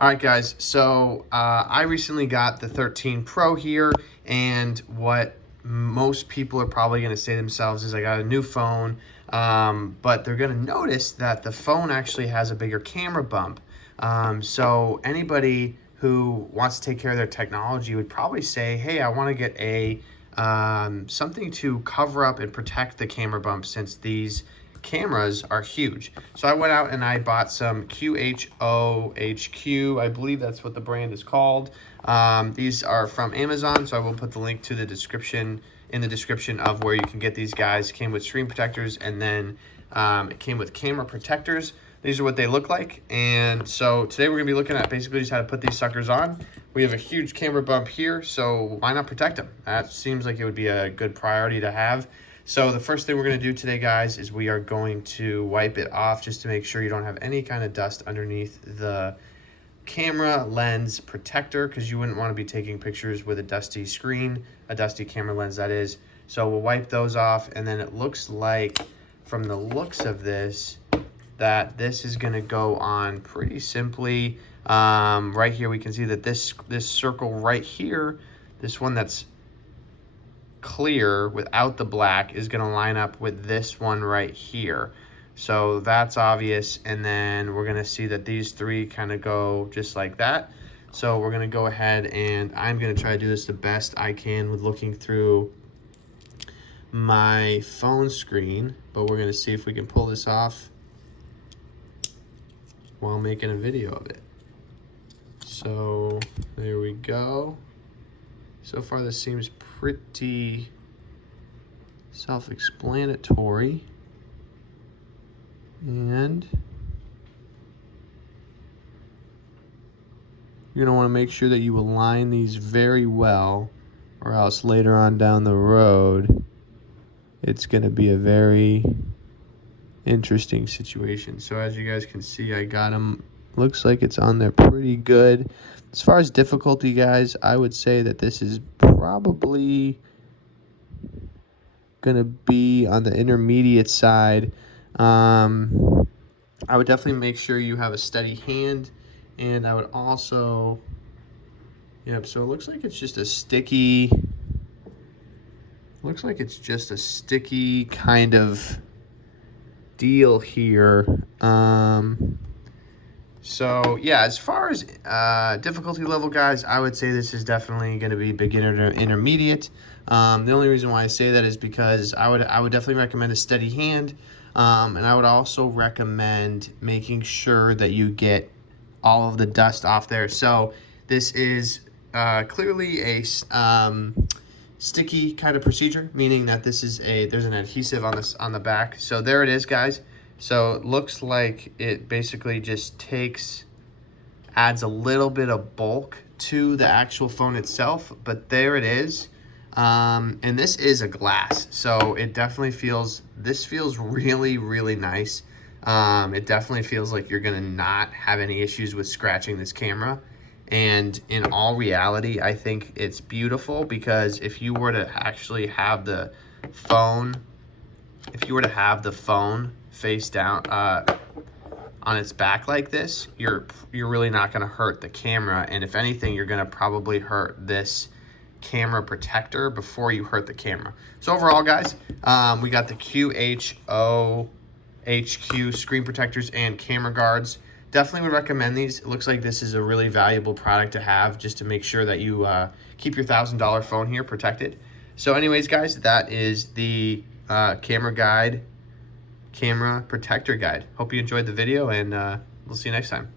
All right, guys, so I recently got the 13 Pro here, and what most people are probably going to say to themselves is I got a new phone, but they're going to notice that the phone actually has a bigger camera bump. So anybody who wants to take care of their technology would probably say, hey, I want to get a something to cover up and protect the camera bump, since these cameras are huge. So I went out and I bought some QHOHQ. I believe that's what the brand is called. These are from Amazon, so I will put the link to the description in the description of where you can get these guys. It came with screen protectors, and then it came with camera protectors. These are what they look like. And so today we're gonna be looking at basically just how to put these suckers on. We have a huge camera bump here, so why not protect them? That seems like it would be a good priority to have. So the first thing we're going to do today, guys, is we are going to wipe it off just to make sure you don't have any kind of dust underneath the camera lens protector, because you wouldn't want to be taking pictures with a dusty screen, a dusty camera lens, that is. So we'll wipe those off, and then it looks like, from the looks of this, that this is going to go on pretty simply. Right here we can see that this circle right here, this one that's clear without the black, is going to line up with this one right here. So that's obvious, and then we're going to see that these three kind of go just like that. So we're going to go ahead, and I'm going to try to do this the best I can with looking through my phone screen, but we're going to see if we can pull this off while making a video of it. So there we go. So far this seems pretty self-explanatory, and you're going to want to make sure that you align these very well, or else later on down the road it's going to be a very interesting situation. So as you guys can see, I got them. Looks like it's on there pretty good. As far as difficulty, guys, I would say that this is probably going to be on the intermediate side. I would definitely make sure you have a steady hand, and I would also, yep, so it looks like it's just a sticky, kind of deal here. So yeah, as far as difficulty level, guys, I would say this is definitely going to be beginner to intermediate. The only reason why I say that is because I would definitely recommend a steady hand, and I would also recommend making sure that you get all of the dust off there. So this is clearly a sticky kind of procedure, meaning that this is there's an adhesive on the back. So there it is, guys. So it looks like it basically just adds a little bit of bulk to the actual phone itself, but there it is. And this is a glass, so it definitely feels really, really nice. It definitely feels like you're gonna not have any issues with scratching this camera. And in all reality, I think it's beautiful, because if you were to actually have the phone, face down on its back like this, you're really not going to hurt the camera, and if anything, you're going to probably hurt this camera protector before you hurt the camera. So overall, guys, we got the QHOHQ screen protectors and camera guards. Definitely would recommend these. It looks like this is a really valuable product to have, just to make sure that you keep your $1,000 phone here protected. So anyways, guys, that is the camera protector guide. Hope you enjoyed the video, and we'll see you next time.